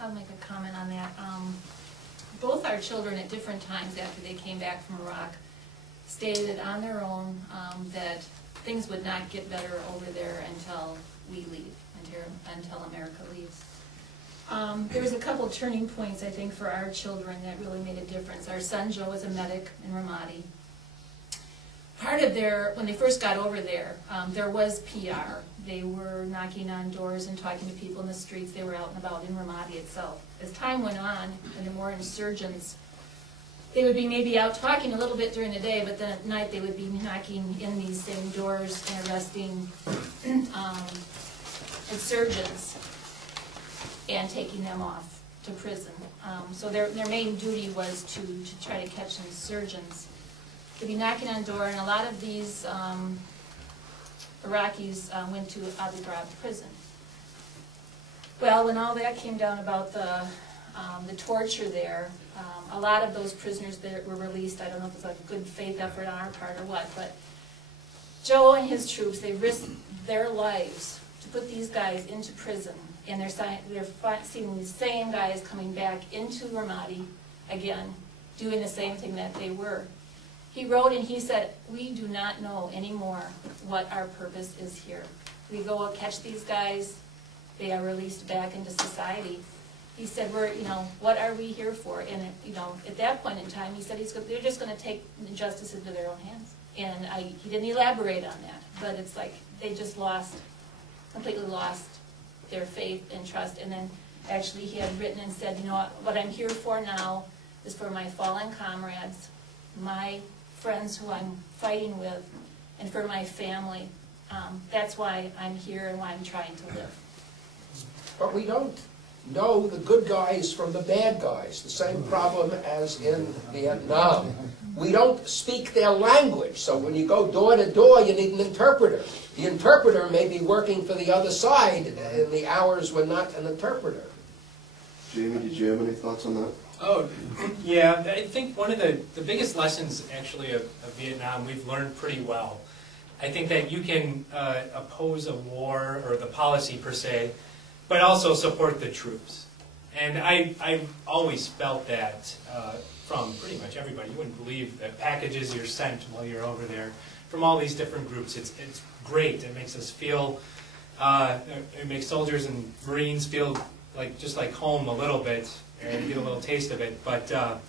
I'll make a comment on that. Both our children at different times after they came back from Iraq stated on their own that things would not get better over there until we leave, until America leaves. There was a couple turning points, I think, for our children that really made a difference. Our son Joe was a medic in Ramadi. Part of when they first got over there was PR. They were knocking on doors and talking to people in the streets. They were out and about in Ramadi itself. As time went on, and the more insurgents, they would be maybe out talking a little bit during the day, but then at night they would be knocking in these same doors and arresting insurgents and taking them off to prison. So their main duty was to try to catch insurgents. They'd be knocking on door, and a lot of these Iraqis went to Abu Ghraib prison. Well, when all that came down about the torture there, a lot of those prisoners that were released, I don't know if it's a good faith effort on our part or what, but Joe and his troops, they risked their lives to put these guys into prison, and they're seeing these same guys coming back into Ramadi again, doing the same thing that they were. He wrote and he said, "We do not know anymore what our purpose is here. We go and catch these guys, they are released back into society." He said, what are we here for? And, at that point in time, he said they're just going to take justice into their own hands. And he didn't elaborate on that, but it's like they just completely lost their faith and trust. And then actually he had written and said, what I'm here for now is for my fallen comrades, my friends who I'm fighting with, and for my family. That's why I'm here and why I'm trying to live. But we don't know the good guys from the bad guys. The same problem as in Vietnam. We don't speak their language, so when you go door to door, you need an interpreter. The interpreter may be working for the other side in the hours when not an interpreter. Jamie, did you have any thoughts on that? Oh, yeah, I think one of the biggest lessons, actually, of Vietnam we've learned pretty well. I think that you can oppose a war, or the policy per se, but also support the troops. And I've always felt that from pretty much everybody. You wouldn't believe the packages you're sent while you're over there from all these different groups. It's great. It makes us feel, it makes soldiers and Marines feel just like home a little bit, and get a little taste of it. But at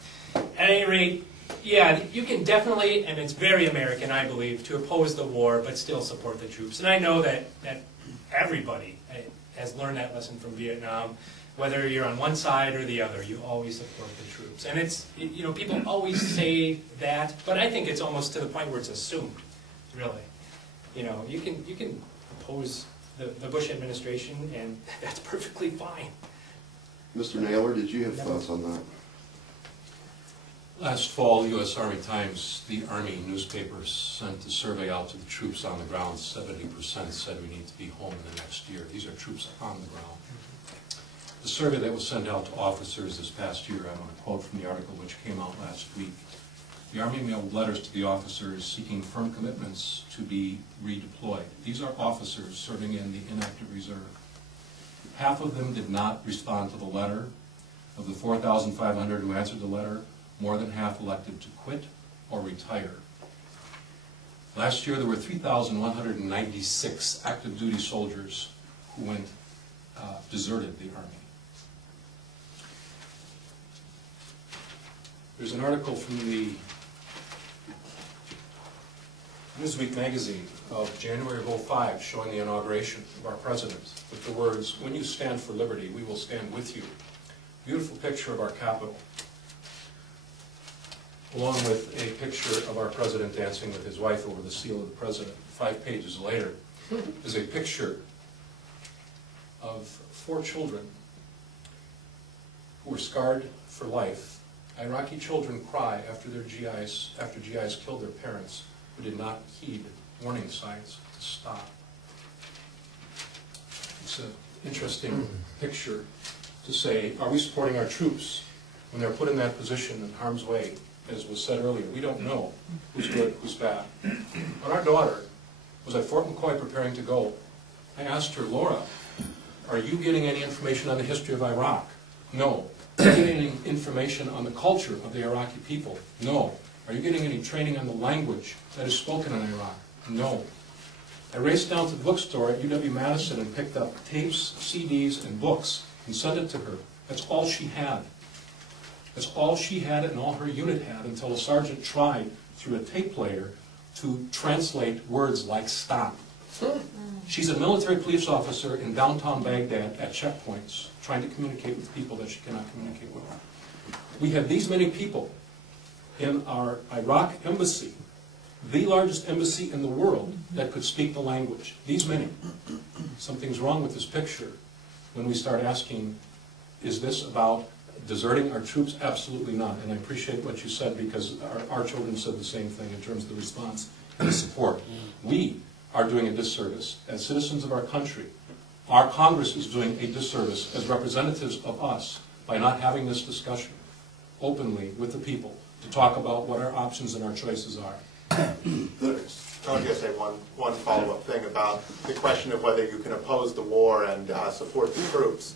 any rate, yeah, you can definitely, and it's very American, I believe, to oppose the war but still support the troops. And I know that everybody has learned that lesson from Vietnam. Whether you're on one side or the other, you always support the troops. And it's, people always say that, but I think it's almost to the point where it's assumed, really. You can oppose the Bush administration, and that's perfectly fine. Mr. Naylor, did you have thoughts on that? Last fall, the U.S. Army Times, the Army newspaper, sent a survey out to the troops on the ground. 70% said we need to be home in the next year. These are troops on the ground. The survey that was sent out to officers this past year, I'm going to quote from the article which came out last week. The Army mailed letters to the officers seeking firm commitments to be redeployed. These are officers serving in the inactive reserve. Half of them did not respond to the letter. Of the 4,500 who answered the letter, more than half elected to quit or retire. Last year there were 3,196 active duty soldiers who deserted the Army. There's an article from the Newsweek magazine of January of '05 showing the inauguration of our president with the words, "When you stand for liberty, we will stand with you." Beautiful picture of our Capitol, along with a picture of our president dancing with his wife over the seal of the president. 5 pages later is a picture of 4 children who were scarred for life. Iraqi children cry after GIs killed their parents, who did not heed warning signs to stop. It's an interesting picture to say, are we supporting our troops when they're put in that position in harm's way? As was said earlier, we don't know who's good, who's bad. When our daughter was at Fort McCoy preparing to go, I asked her, "Laura, are you getting any information on the history of Iraq? No. Are you getting any information on the culture of the Iraqi people? No. Are you getting any training on the language that is spoken in Iraq? No. I raced down to the bookstore at UW-Madison and picked up tapes, CDs, and books and sent it to her. That's all she had. That's all she had and all her unit had until a sergeant tried, through a tape player, to translate words like stop. She's a military police officer in downtown Baghdad at checkpoints, trying to communicate with people that she cannot communicate with. We have these many people in our Iraq embassy, the largest embassy in the world that could speak the language. These many. Something's wrong with this picture when we start asking, is this about deserting our troops? Absolutely not. And I appreciate what you said, because our children said the same thing in terms of the response and the support. We are doing a disservice as citizens of our country. Our Congress is doing a disservice as representatives of us by not having this discussion openly with the people to talk about what our options and our choices are. I'll just say one follow-up thing about the question of whether you can oppose the war and support the troops.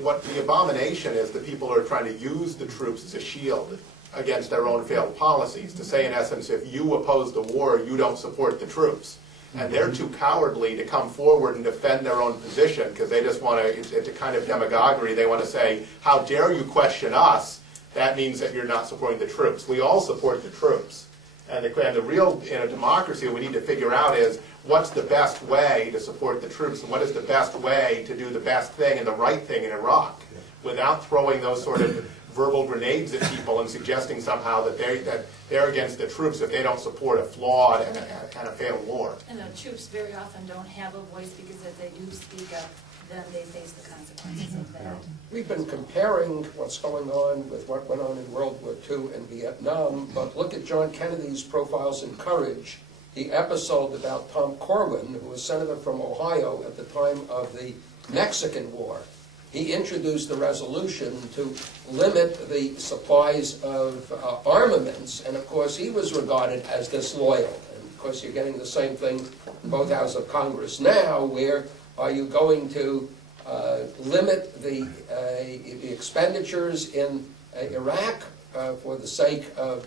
What the abomination is, that people are trying to use the troops as a shield against their own failed policies, to say in essence, if you oppose the war, you don't support the troops. And they're too cowardly to come forward and defend their own position, because they just want to, it's a kind of demagoguery. They want to say, how dare you question us? That means that you're not supporting the troops. We all support the troops. And the real, in a democracy, what we need to figure out is, what's the best way to support the troops, and what is the best way to do the best thing and the right thing in Iraq, without throwing those sort of verbal grenades at people and suggesting somehow that they're against the troops if they don't support a flawed and a failed war. And the troops very often don't have a voice, because if they do speak up, then they face the consequences of that. We've been comparing what's going on with what went on in World War II and Vietnam, but look at John Kennedy's Profiles in Courage, the episode about Tom Corwin, who was senator from Ohio at the time of the Mexican War. He introduced a resolution to limit the supplies of armaments, and of course he was regarded as disloyal. And of course you're getting the same thing in both houses of Congress now, where are you going to limit the expenditures in Iraq for the sake of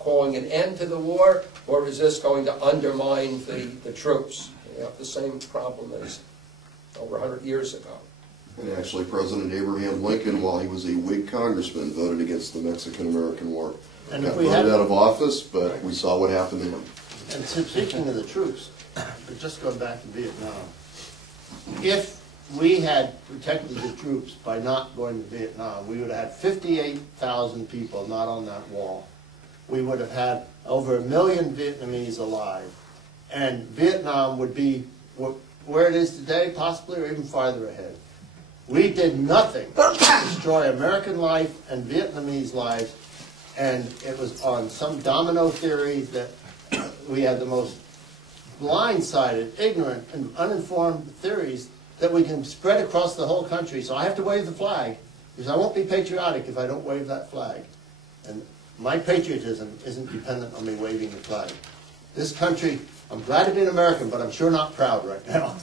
calling an end to the war, or is this going to undermine the troops? You have the same problem as over 100 years ago. And actually, President Abraham Lincoln, while he was a Whig congressman, voted against the Mexican-American War. And Got if we voted had, out of office, but we saw what happened to him. and speaking of the troops, but just going back to Vietnam, if we had protected the troops by not going to Vietnam, we would have had 58,000 people not on that wall. We would have had over 1 million Vietnamese alive. And Vietnam would be where it is today, possibly, or even farther ahead. We did nothing to destroy American life and Vietnamese lives, and it was on some domino theory that we had the most blindsided, ignorant, and uninformed theories that we can spread across the whole country. So I have to wave the flag, because I won't be patriotic if I don't wave that flag. And my patriotism isn't dependent on me waving the flag. This country, I'm glad to be an American, but I'm sure not proud right now.